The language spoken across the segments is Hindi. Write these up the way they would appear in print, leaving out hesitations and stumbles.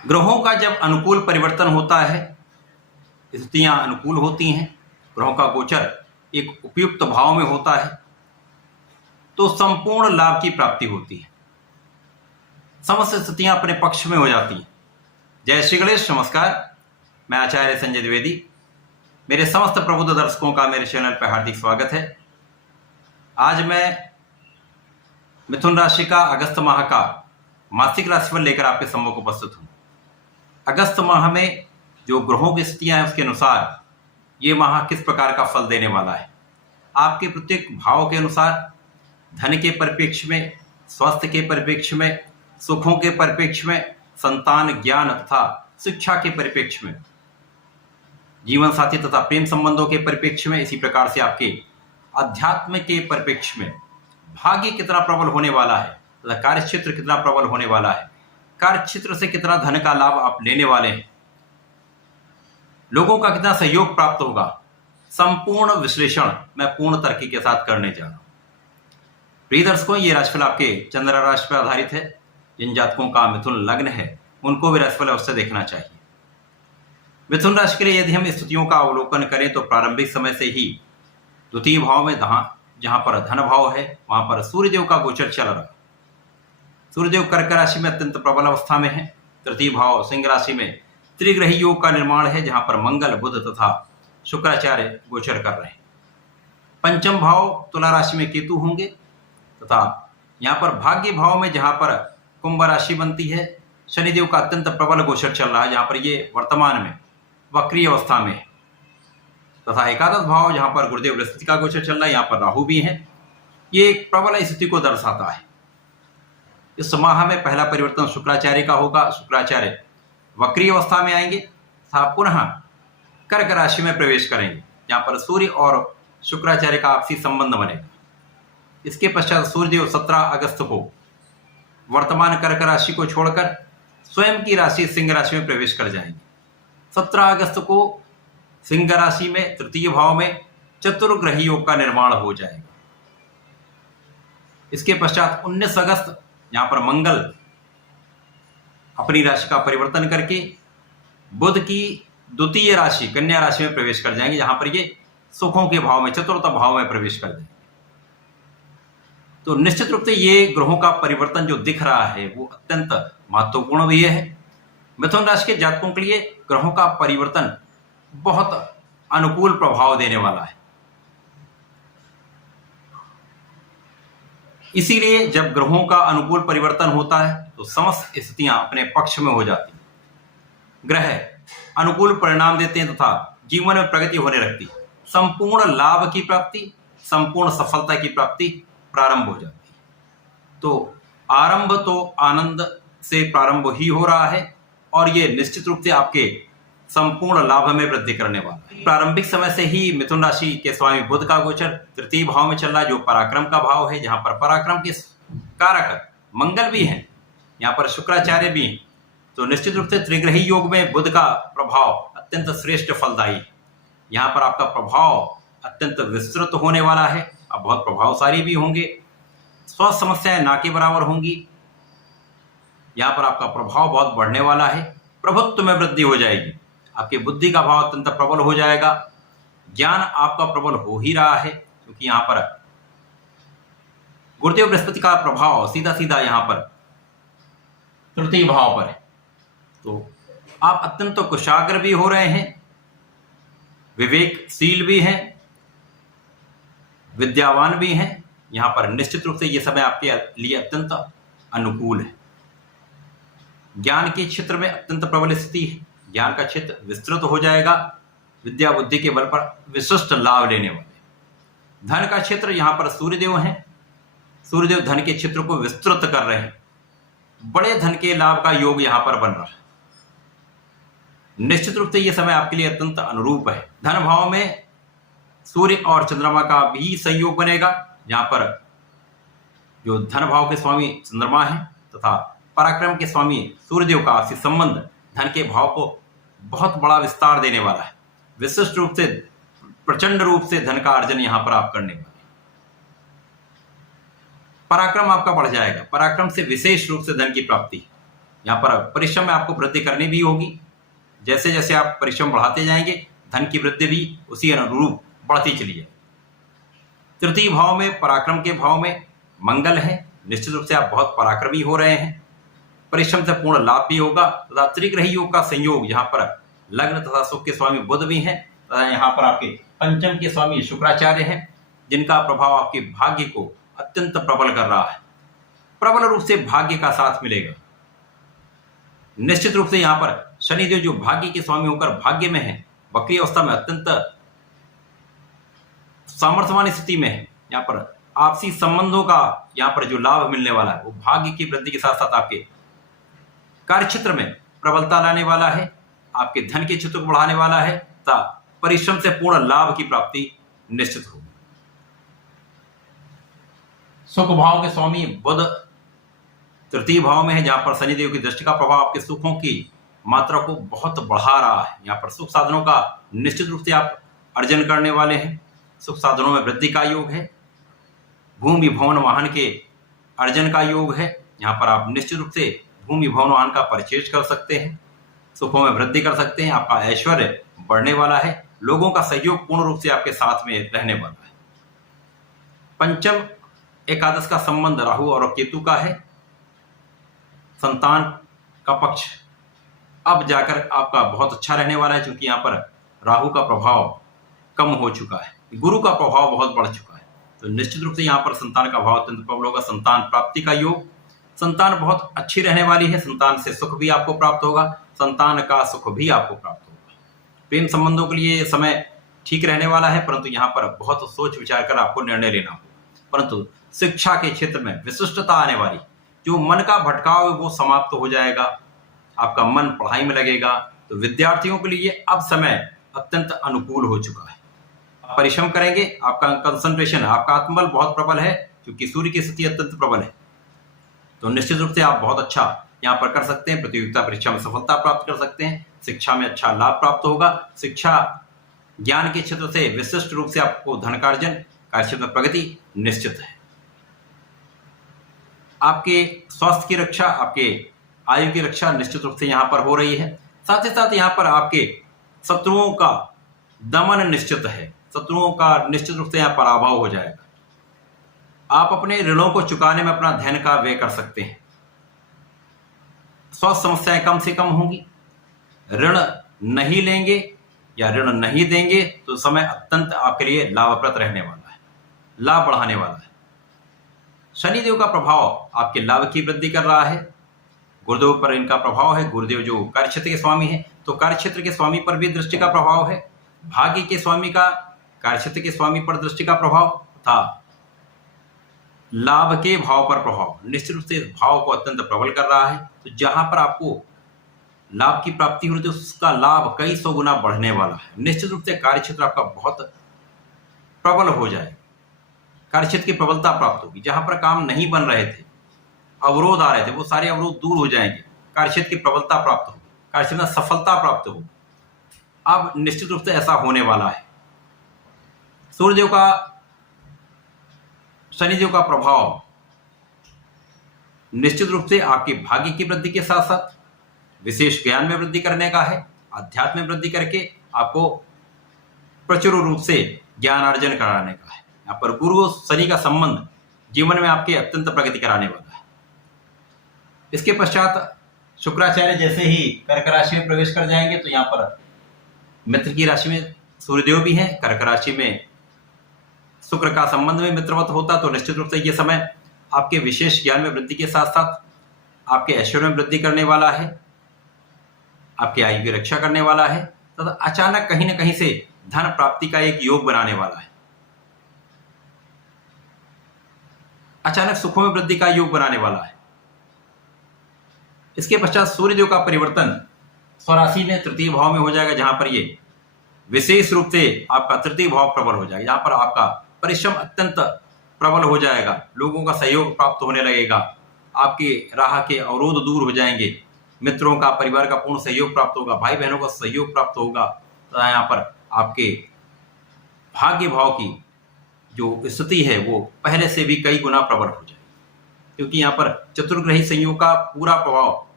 ग्रहों का जब अनुकूल परिवर्तन होता है, स्थितियां अनुकूल होती हैं, ग्रहों का गोचर एक उपयुक्त भाव में होता है, तो संपूर्ण लाभ की प्राप्ति होती है। समस्त स्थितियां अपने पक्ष में हो जाती हैं। जय श्री गणेश। नमस्कार, मैं आचार्य संजय द्विवेदी। मेरे समस्त प्रबुद्ध दर्शकों का मेरे चैनल पर हार्दिक स्वागत है। आज मैं मिथुन राशि का अगस्त माह का मासिक राशिफल लेकर आपके सम्मुख उपस्थित हूं। अगस्त माह में जो ग्रहों की स्थितियां हैं उसके अनुसार ये माह किस प्रकार का फल देने वाला है। आपके प्रत्येक भाव के अनुसार धन के परिप्रेक्ष्य में, स्वास्थ्य के परिप्रेक्ष्य में, सुखों के परिप्रेक्ष्य में, संतान, ज्ञान तथा शिक्षा के परिप्रेक्ष्य में, जीवन साथी तथा प्रेम संबंधों के परिप्रेक्ष्य में, इसी प्रकार से आपके अध्यात्म के परिप्रेक्ष्य में भाग्य कितना प्रबल होने वाला है तथा कार्य क्षेत्र कितना प्रबल होने वाला है, कार्य क्षेत्र से कितना धन का लाभ आप लेने वाले हैं, लोगों का कितना सहयोग प्राप्त होगा, संपूर्ण विश्लेषण मैं पूर्ण तर्क के साथ करने जा रहा हूं। प्रिय दर्शकों, ये राशिफल आपके चंद्र राशि पर आधारित है। जिन जातकों का मिथुन लग्न है उनको भी राशिफल अवश्य देखना चाहिए। मिथुन राशि के लिए यदि हम स्थितियों का अवलोकन करें तो प्रारंभिक समय से ही द्वितीय भाव में जहां पर धन भाव है वहां पर सूर्यदेव का गोचर चल रहा है। सूर्यदेव कर्क राशि में अत्यंत प्रबल अवस्था में है। तृतीय भाव सिंह राशि में त्रिग्रही योग का निर्माण है, जहां पर मंगल, बुध तथा शुक्राचार्य गोचर कर रहे हैं। पंचम भाव तुला राशि में केतु होंगे तथा यहाँ पर भाग्य भाव में जहां पर कुंभ राशि बनती है, शनिदेव का अत्यंत प्रबल गोचर चल रहा है, जहां पर ये वर्तमान में वक्रीय अवस्था में है। तथा एकादश भाव जहां पर गुरुदेव बृहस्पति का गोचर चल रहा है, यहाँ पर राहु भी है। ये एक प्रबल स्थिति को दर्शाता है। इस माह में पहला परिवर्तन शुक्राचार्य का होगा। शुक्राचार्य वक्रीय अवस्था में आएंगे तथा पुनः कर्क राशि में प्रवेश करेंगे, जहां पर सूर्य और शुक्राचार्य का आपसी संबंध बनेगा। इसके पश्चात सूर्यदेव 17 अगस्त को वर्तमान कर्क राशि को छोड़कर स्वयं की राशि सिंह राशि में प्रवेश कर जाएंगे। 17 अगस्त को सिंह राशि में तृतीय भाव में चतुर्ग्रही योग का निर्माण हो जाएगा। इसके पश्चात 19 अगस्त यहां पर मंगल अपनी राशि का परिवर्तन करके बुध की द्वितीय राशि कन्या राशि में प्रवेश कर जाएंगे, जहां पर ये सुखों के भाव में, चतुर्थ भाव में प्रवेश कर जाएंगे। तो निश्चित रूप से ये ग्रहों का परिवर्तन जो दिख रहा है वो अत्यंत महत्वपूर्ण भी है। मिथुन राशि के जातकों के लिए ग्रहों का परिवर्तन बहुत अनुकूल प्रभाव देने वाला है। इसीलिए जब ग्रहों का अनुकूल परिवर्तन होता है तो समस्त स्थितियां अपने पक्ष में हो जाती हैं। ग्रह अनुकूल परिणाम देते हैं तथा जीवन में प्रगति होने लगती है। संपूर्ण लाभ की प्राप्ति, संपूर्ण सफलता की प्राप्ति प्रारंभ हो जाती है। तो आरंभ तो आनंद से प्रारंभ ही हो रहा है और ये निश्चित रूप से आपके संपूर्ण लाभ में वृद्धि करने वाला है। प्रारंभिक समय से ही मिथुन राशि के स्वामी बुध का गोचर तृतीय भाव में चल रहा है, जो पराक्रम का भाव है, जहां पर पराक्रम के कारक मंगल भी हैं, यहाँ पर शुक्राचार्य भी हैं। तो निश्चित रूप से त्रिग्रही योग में बुध का प्रभाव अत्यंत श्रेष्ठ फलदायी है। यहाँ पर आपका प्रभाव अत्यंत विस्तृत होने वाला है। आप बहुत प्रभावशाली भी होंगे। स्वास्थ्य समस्याएं ना के बराबर होंगी। यहाँ पर आपका प्रभाव बहुत बढ़ने वाला है। प्रभुत्व में वृद्धि हो जाएगी। आपकी बुद्धि का भाव अत्यंत प्रबल हो जाएगा। ज्ञान आपका प्रबल हो ही रहा है, क्योंकि यहाँ पर गुरुदेव बृहस्पति का प्रभाव सीधा सीधा यहाँ पर तृतीय भाव पर है। तो आप अत्यंत कुशाग्र भी हो रहे हैं, विवेकशील भी हैं, विद्यावान भी हैं। यहाँ पर निश्चित रूप से ये समय आपके लिए अत्यंत अनुकूल है। ज्ञान के क्षेत्र में अत्यंत प्रबल स्थिति है। ज्ञान का क्षेत्र विस्तृत हो जाएगा। विद्या बुद्धि के बल पर विशिष्ट लाभ लेने वाले। धन का क्षेत्र यहाँ पर सूर्यदेव हैं। सूर्यदेव धन के क्षेत्र को विस्तृत कर रहे हैं। बड़े धन के लाभ का योग यहाँ पर बन रहा है। निश्चित रूप से यह समय आपके लिए अत्यंत अनुरूप है। धन भाव में सूर्य और चंद्रमा का भी संयोग बनेगा, जहां पर जो धन भाव के स्वामी चंद्रमा है तथा पराक्रम के स्वामी सूर्यदेव का आपसी संबंध धन के भाव को बहुत बड़ा विस्तार देने वाला है। विशिष्ट रूप से, प्रचंड रूप से धन का अर्जन यहां पर आप करने वाले। पराक्रम आपका बढ़ जाएगा। पराक्रम से विशेष रूप से धन की प्राप्ति। यहाँ पर परिश्रम में आपको वृद्धि करनी भी होगी। जैसे जैसे आप परिश्रम बढ़ाते जाएंगे धन की वृद्धि भी उसी अनुरूप बढ़ती चली जाएगी। तृतीय भाव में पराक्रम के भाव में मंगल है, निश्चित रूप से आप बहुत पराक्रमी हो रहे हैं। परिश्रम से पूर्ण लाभ भी होगा तथा त्रिग्रही योग का संयोग, यहाँ पर लग्न तथा सुख के स्वामी बुध भी हैं तथा यहाँ पर आपके पंचम के स्वामी शुक्राचार्य हैं, जिनका प्रभाव आपके भाग्य को अत्यंत प्रबल कर रहा है। प्रबल रूप से भाग्य का साथ मिलेगा। निश्चित रूप से यहाँ पर शनिदेव जो भाग्य के स्वामी होकर भाग्य में है, वक्री अवस्था में अत्यंत सामर्थ्यवान स्थिति में है। यहाँ पर आपसी संबंधों का यहाँ पर जो लाभ मिलने वाला है वो भाग्य की वृद्धि के साथ साथ आपके कार्य क्षेत्र में प्रबलता लाने वाला है, आपके धन के क्षेत्र को बढ़ाने वाला है तथा परिश्रम से पूर्ण लाभ की प्राप्ति निश्चित होगी। सुख भाव के स्वामी बुध तृतीय भाव में है, जहां पर शनिदेव की दृष्टि का प्रभाव आपके सुखों की मात्रा को बहुत बढ़ा रहा है। यहाँ पर सुख साधनों का निश्चित रूप से आप अर्जन करने वाले हैं। सुख साधनों में वृद्धि का योग है। भूमि भवन वाहन के अर्जन का योग है। यहाँ पर आप निश्चित रूप से भूमि भवन वाहन का परचेज कर सकते हैं, सुखों में वृद्धि कर सकते हैं। आपका ऐश्वर्य बढ़ने वाला है। लोगों का सहयोग पूर्ण रूप से आपके साथ में रहने वाला है। पंचम एकादश का संबंध राहु और केतु का है। संतान का पक्ष अब जाकर आपका बहुत अच्छा रहने वाला है, क्योंकि यहाँ पर राहु का प्रभाव कम हो चुका है, गुरु का प्रभाव बहुत बढ़ चुका है। तो निश्चित रूप से यहाँ पर संतान का भाव अत्यंत प्रबल होगा। संतान प्राप्ति का योग, संतान बहुत अच्छी रहने वाली है। संतान से सुख भी आपको प्राप्त होगा, संतान का सुख भी आपको प्राप्त होगा। प्रेम संबंधों के लिए समय ठीक रहने वाला है, परंतु यहाँ पर बहुत सोच विचार कर आपको निर्णय लेना होगा। परंतु शिक्षा के क्षेत्र में विशिष्टता आने वाली, जो मन का भटकाव है वो समाप्त हो जाएगा, आपका मन पढ़ाई में लगेगा। तो विद्यार्थियों के लिए अब समय अत्यंत अनुकूल हो चुका है। आप परिश्रम करेंगे, आपका कंसंट्रेशन, आपका आत्मबल बहुत प्रबल है, क्योंकि सूर्य की स्थिति अत्यंत प्रबल है। तो निश्चित रूप से आप बहुत अच्छा यहाँ पर कर सकते हैं। प्रतियोगिता परीक्षा में सफलता प्राप्त कर सकते हैं। शिक्षा में अच्छा लाभ प्राप्त होगा। शिक्षा ज्ञान के क्षेत्र से विशिष्ट रूप से आपको धन कार्जन, कार्य क्षेत्र में प्रगति निश्चित है। आपके स्वास्थ्य की रक्षा, आपके आयु की रक्षा निश्चित रूप से यहाँ पर हो रही है। साथ ही साथ यहाँ पर आपके शत्रुओं का दमन निश्चित है। शत्रुओं का निश्चित रूप से यहाँ पराभव हो जाएगा। आप अपने ऋणों को चुकाने में अपना धैर्य का व्यय कर सकते हैं। स्वास्थ्य समस्याएं कम से कम होंगी। ऋण नहीं लेंगे या ऋण नहीं देंगे तो समय अत्यंत आपके लिए लाभप्रद रहने वाला है, लाभ बढ़ाने वाला है। शनिदेव का प्रभाव आपके लाभ की वृद्धि कर रहा है। गुरुदेव पर इनका प्रभाव है। गुरुदेव जो कार्यक्षेत्र के स्वामी है, तो कार्यक्षेत्र के स्वामी पर भी दृष्टि का प्रभाव है। भाग्य के स्वामी का कार्यक्षेत्र के स्वामी पर दृष्टि का प्रभाव था। लाभ के भाव पर प्रभाव निश्चित रूप से इस भाव को अत्यंत प्रबल कर रहा है। तो जहां पर आपको लाभ की प्राप्ति हो रही है, उसका लाभ कई सौ गुना बढ़ने वाला है। निश्चित रूप से कार्यक्षेत्र आपका बहुत प्रबल हो जाएगा। कार्यक्षेत्र की प्रबलता प्राप्त होगी। जहां पर काम नहीं बन रहे थे, अवरोध आ रहे थे, वो सारे अवरोध दूर हो जाएंगे। कार्यक्षेत्र की प्रबलता प्राप्त होगी, कार्यक्षेत्र में सफलता प्राप्त होगी। अब निश्चित रूप से ऐसा होने वाला है। सूर्यदेव का, शनिदेव का प्रभाव निश्चित रूप से आपके भाग्य की वृद्धि के साथ साथ विशेष ज्ञान में वृद्धि करने का है। अध्यात्म में वृद्धि करके आपको प्रचुर रूप से ज्ञान अर्जन कराने का है। यहाँ पर गुरु शनि का संबंध जीवन में आपके अत्यंत प्रगति कराने वाला है। इसके पश्चात शुक्राचार्य जैसे ही कर्क राशि में प्रवेश कर जाएंगे, तो यहाँ पर मित्र की राशि में सूर्यदेव भी है। कर्क राशि में शुक्र का संबंध में मित्रवत होता, तो निश्चित रूप से ये समय आपके विशेष ज्ञान में वृद्धि के साथ साथ आपके ऐश्वर्य में वृद्धि करने वाला है, आपकी आयु की रक्षा करने वाला है तथा अचानक कहीं न कहीं से धन प्राप्ति का एक योग बनाने वाला है। अचानक सुखों में वृद्धि का योग बनाने वाला है। इसके पश्चात सूर्यदेव का परिवर्तन स्वराशि में तृतीय भाव में हो जाएगा, जहां पर ये विशेष रूप से आपका तृतीय भाव प्रबल हो जाएगा। यहाँ पर आपका परिश्रम अत्यंत प्रबल हो जाएगा। लोगों का सहयोग प्राप्त होने लगेगा। आपके राह के अवरोध दूर हो जाएंगे। मित्रों का, परिवार का पूर्ण सहयोग प्राप्त होगा। भाई बहनों का सहयोग प्राप्त होगा। तो यहाँ पर आपके भाग्य भाव की जो स्थिति है वो पहले से भी कई गुना प्रबल हो जाएगी, क्योंकि यहाँ पर चतुर्ग्रही संयोग का पूरा प्रभाव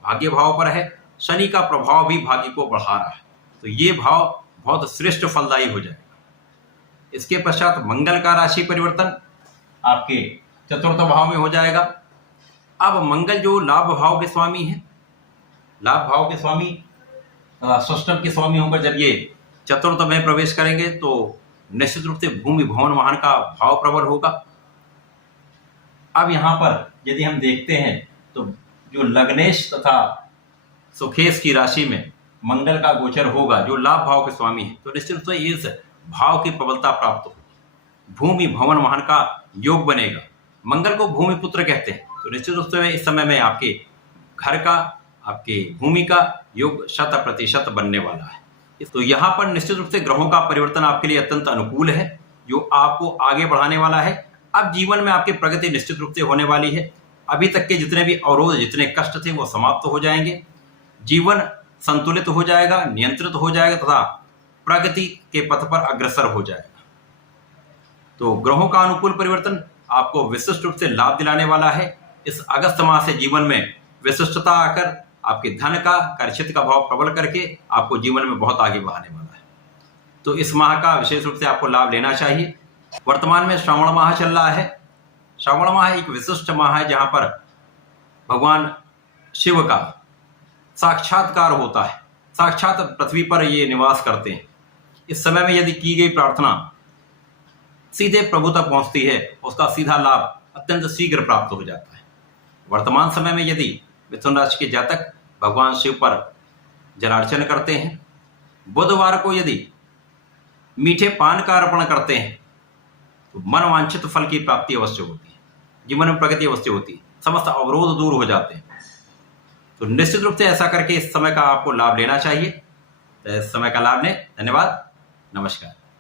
भाग्य भाव पर है, शनि का प्रभाव भी भाग्य को बढ़ा रहा है, तो ये भाव बहुत श्रेष्ठ फलदायी हो जाएगा। इसके पश्चात मंगल का राशि परिवर्तन आपके चतुर्थ भाव में हो जाएगा। अब मंगल जो लाभ भाव के स्वामी है, लाभ भाव के स्वामी तथा षष्ठम के स्वामी होकर जब ये चतुर्थ में प्रवेश करेंगे तो निश्चित रूप से भूमि भवन वाहन का भाव प्रबल होगा। अब यहाँ पर यदि हम देखते हैं तो जो लग्नेश तथा सुखेश की राशि में मंगल का गोचर होगा जो लाभ भाव के स्वामी है, तो निश्चित रूप से इस भाव की प्रबलता प्राप्त होगी, भूमि भवन वाहन का योग बनेगा। मंगल को भूमि पुत्र कहते हैं, तो निश्चित रूप से इस समय में आपके घर का, आपके भूमि का योग 100% बनने वाला है। तो यहाँ पर निश्चित रूप से ग्रहों का परिवर्तन आपके लिए अत्यंत अनुकूल है, जो आपको आगे बढ़ाने वाला है। अब जीवन में आपकी प्रगति निश्चित रूप से होने वाली है। अभी तक के जितने भी अवरोध, जितने कष्ट थे वो समाप्त हो जाएंगे, जीवन संतुलित हो जाएगा, नियंत्रित हो जाएगा तथा प्रगति के पथ पर अग्रसर हो जाएगा। तो ग्रहों का अनुकूल परिवर्तन आपको विशिष्ट रूप से लाभ दिलाने वाला है। इस अगस्त माह से जीवन में विशिष्टता आकर आपके धन का, कार्यक्षेत्र का भाव प्रबल करके आपको जीवन में बहुत आगे बढ़ाने वाला है। तो इस माह का विशेष रूप से आपको लाभ लेना चाहिए। वर्तमान में श्रावण माह चल रहा है। श्रावण माह एक विशिष्ट माह है जहां पर भगवान शिव का साक्षात्कार होता है, साक्षात पृथ्वी पर ये निवास करते हैं। इस समय में यदि की गई प्रार्थना सीधे प्रभु तक पहुंचती है, उसका सीधा लाभ अत्यंत शीघ्र प्राप्त हो जाता है। वर्तमान समय में यदि मिथुन राशि के जातक भगवान शिव पर जलार्चन करते हैं, बुधवार को यदि मीठे पान का अर्पण करते हैं, तो मन वांछित फल की प्राप्ति अवश्य होती है, जीवन में प्रगति अवश्य होती है, समस्त अवरोध दूर हो जाते हैं। तो निश्चित रूप से ऐसा करके इस समय का आपको लाभ लेना चाहिए। तो इस समय का लाभ लें। धन्यवाद, नमस्कार।